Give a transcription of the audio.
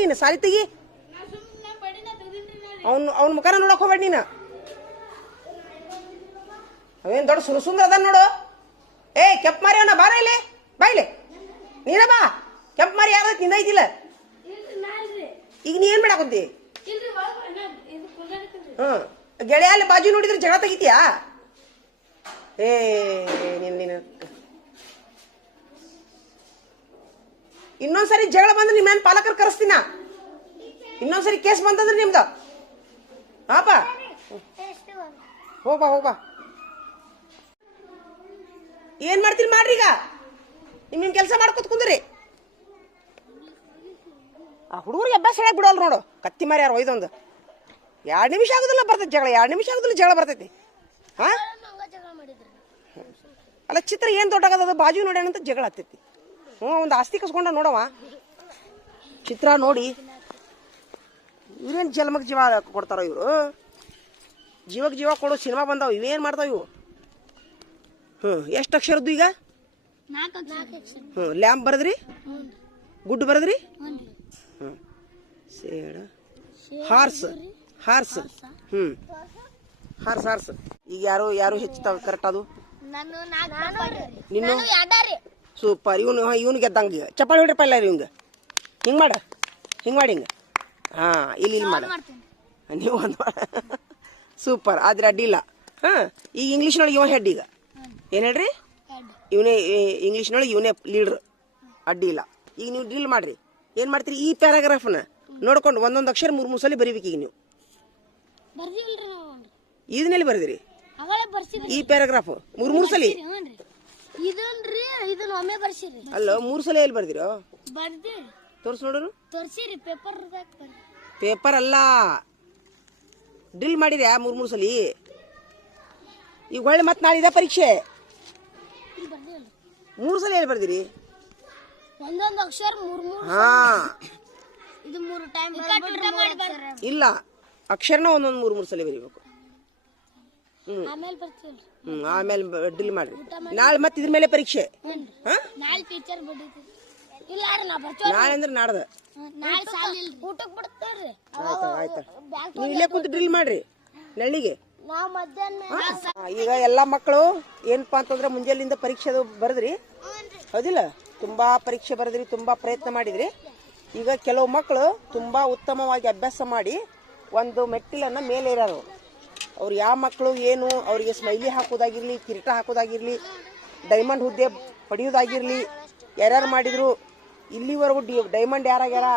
ನೀನು ಸಾಲಿ ತೆಗಿ. ಅವ್ನ ಮುಖನ ನೋಡಕ್ ಹೋಗ್ಬೇಡ ನೀನು. ಅವೇನ್ ದೊಡ್ಡ ಸುಂದರ ಅದ ನೋಡು. ಏ ಕೆಂಪ್ ಮಾರಿ ಅವನ ಬಾರ ಇಲ್ಲಿ ಬಾಯ್ಲೆ ನೀನ ಬಾ. ಕೆಂಪ್ ಮಾರಿ ಯಾರ ನಿಂದೈತಿಲ್ಲ. ಈಗ ನೀ ಏನ್ ಮಾಡಾಕುಂತಿ? ಗೆಳೆಯ ಅಲ್ಲಿ ಬಾಜು ನೋಡಿದ್ರೆ ಜಗಳ ತೆಗಿತೀಯಾ? ಏ ನೀನು ಇನ್ನೊಂದ್ಸರಿ ಜಗಳ ಬಂದ್ರೆ ನಿಮ್ಮ ಪಾಲಕರು ಕರೆಸ್ತೀನ. ಇನ್ನೊಂದ್ಸರಿ ಕೇಸ್ ಬಂತಂದ್ರೆ ನಿಮ್ದು ಹಾಪ ಹೋಗ್ಬಾ ಹೋಗ್ಬಾ. ಏನ್ ಮಾಡ್ತೀರಿ ಮಾಡ್ರಿ. ಈಗ ನಿಮ್ ಕೆಲಸ ಮಾಡ್ಕೊತ ಕುಂದ್ರಿ. ಆ ಹುಡುಗರಿಗೆ ಅಭ್ಯಾಸ ಹೇಳಕ್ ಬಿಡೋಲ್ಲ ನೋಡು. ಕತ್ತಿ ಮಾರಿ ಯಾರು ಒಯ್ದೊಂದು 2 ನಿಮಿಷ ಆಗುದಿಲ್ಲ ಬರ್ತೈತಿ ಜಗಳ. 2 ನಿಮಿಷ ಆಗುದಿಲ್ಲ ಜಗಳ ಬರ್ತೈತಿ. ಹಾ ಅಲ್ಲ ಚಿತ್ರ ಏನ್ ದೊಡ್ಡಾಗದ ಬಾಜು ನೋಡ್ಯಾನಂತ ಜಗಳ ಹತ್ತೈತಿ. ಒಂದು ಆಸ್ತಿ ಕಸ್ಕೊಂಡ ನೋಡವ ಚಿತ್ರ ನೋಡಿ. ಇವ್ರೇನ್ ಜನ್ಮಕ್ ಜೀವ ಕೊಡ್ತಾರ ಇವರು. ಜೀವಕ್ ಜೀವ ಕೊಡೋ ಸಿನಿಮಾ ಬಂದಾವ. ಇವೇನ್ ಮಾಡ್ತಾವ ಇವು? ಎಷ್ಟು ಅಕ್ಷರದ್ದು ಈಗ? ಲ್ಯಾಂಪ್ ಬರದ್ರಿ, ಗುಡ್ ಬರದ್ರಿ, ಸೇಡ ಹಾರ್ಸ್ ಹಾರ್ಸ್ ಹಾರ್ಸ್ ಹಾರ್ಸ್. ಈಗ ಯಾರು ಹೆಚ್ಚುತ್ತಾವ ಕರೆಕ್ಟ್ ಅದು ನಿನ್ನ ಸೂಪರ್. ಇವನು ಗೆದ್ದಂಗ ಚಪ್ಪಾಳಿ ಹೊಡ್ರಪ್ಪ ಇಲ್ಲ ಇವಂಗ. ಹಿಂಗೆ ಮಾಡ ಹಿಂಗೆ ಮಾಡಿ ಹಿಂಗೆ. ಹಾಂ ಇಲ್ಲಿ ಮಾಡ ನೀವು ಒಂದು ಮಾಡ. ಸೂಪರ್. ಆದ್ರೆ ಅಡ್ಡಿ ಇಲ್ಲ. ಹಾಂ ಈಗ ಇಂಗ್ಲೀಷ್ನೊಳಗೆ ಇವ ಹೆಡ್. ಈಗ ಏನು ಹೇಳ್ರಿ? ಇವನೇ ಇಂಗ್ಲೀಷ್ನೊಳಗೆ ಇವನೇ ಲೀಡ್ರ್. ಅಡ್ಡಿ ಇಲ್ಲ. ಈಗ ನೀವು ಡ್ರಿಲ್ ಮಾಡ್ರಿ. ಏನು ಮಾಡ್ತೀರಿ? ಈ ಪ್ಯಾರಾಗ್ರಾಫ್ನ ನೋಡ್ಕೊಂಡು ಒಂದೊಂದು ಅಕ್ಷರ 3 ಸಲ ಬರೀಬೇಕು. ಈಗ ನೀವು ಇದನ್ನೆಲ್ಲಿ ಬರೆದಿರಿ? ಈ ಪ್ಯಾರಾಗ್ರಾಫ್ 3 ಸಲ ಅಲ್ಲ 3 ಸಲ ಎಲ್ಲಿ ಬರ್ದಿರೋ? ತೋರ್ಸ್ ನೋಡೋರು. ಪೇಪರ್ ಅಲ್ಲ, ಡ್ರಿಲ್ ಮಾಡಿರಿ 3 ಸಲ. ಈಗ ಒಳ್ಳೆ ಮತ್ತೆ ನಾಳೆ ಇದೆ ಪರೀಕ್ಷೆ. 3 ಸಲ ಎಲ್ಲಿ ಬರ್ದಿರಿ? ಒಂದೊಂದು ಅಕ್ಷರ 3 ಹಾ ಇದು 3 ಟೈಮ್ ಇಲ್ಲ, ಅಕ್ಷರನ ಒಂದೊಂದು 3 ಸಲ ಬರೀಬೇಕು. ಆಮೇಲೆ ಡ್ರಿಲ್ ಮಾಡ್ರಿ. ನಾಳೆ ಮತ್ತೆ ಇದ್ರ ಮೇಲೆ ಪರೀಕ್ಷೆ. ನಾಳೆ ಅಂದ್ರೆ ನಾಡ್ದ. ಆಯ್ತಾ ನೀವು ಇಲ್ಲೇ ಕುಂತು ಡ್ರಿಲ್ ಮಾಡ್ರಿ ನಳ್ಳಿಗೆ. ಈಗ ಎಲ್ಲಾ ಮಕ್ಕಳು ಏನಪ್ಪಾ ಅಂತಂದ್ರೆ ಮುಂಜಾನೆಯಿಂದ ಪರೀಕ್ಷೆ ಬರೆದ್ರಿ ಹೌದಿಲ್ಲ? ತುಂಬಾ ಪರೀಕ್ಷೆ ಬರೆದ್ರಿ, ತುಂಬಾ ಪ್ರಯತ್ನ ಮಾಡಿದ್ರಿ. ಈಗ ಕೆಲವು ಮಕ್ಕಳು ತುಂಬಾ ಉತ್ತಮವಾಗಿ ಅಭ್ಯಾಸ ಮಾಡಿ ಒಂದು ಮೆಟ್ಟಿಲನ್ನ ಮೇಲೆ ಇರೋರು. ಅವ್ರು ಯಾವ ಮಕ್ಕಳು ಏನು ಅವ್ರಿಗೆ ಸ್ಮೈಲಿ ಹಾಕೋದಾಗಿರ್ಲಿ, ಕಿರೀಟ ಹಾಕೋದಾಗಿರ್ಲಿ, ಡೈಮಂಡ್ ಹುದ್ದೆ ಪಡೆಯೋದಾಗಿರ್ಲಿ, ಯಾರ್ಯಾರು ಮಾಡಿದ್ರು ಇಲ್ಲಿವರೆಗೂ ಡೈಮಂಡ್ ಯಾರಾಗ್ಯಾರ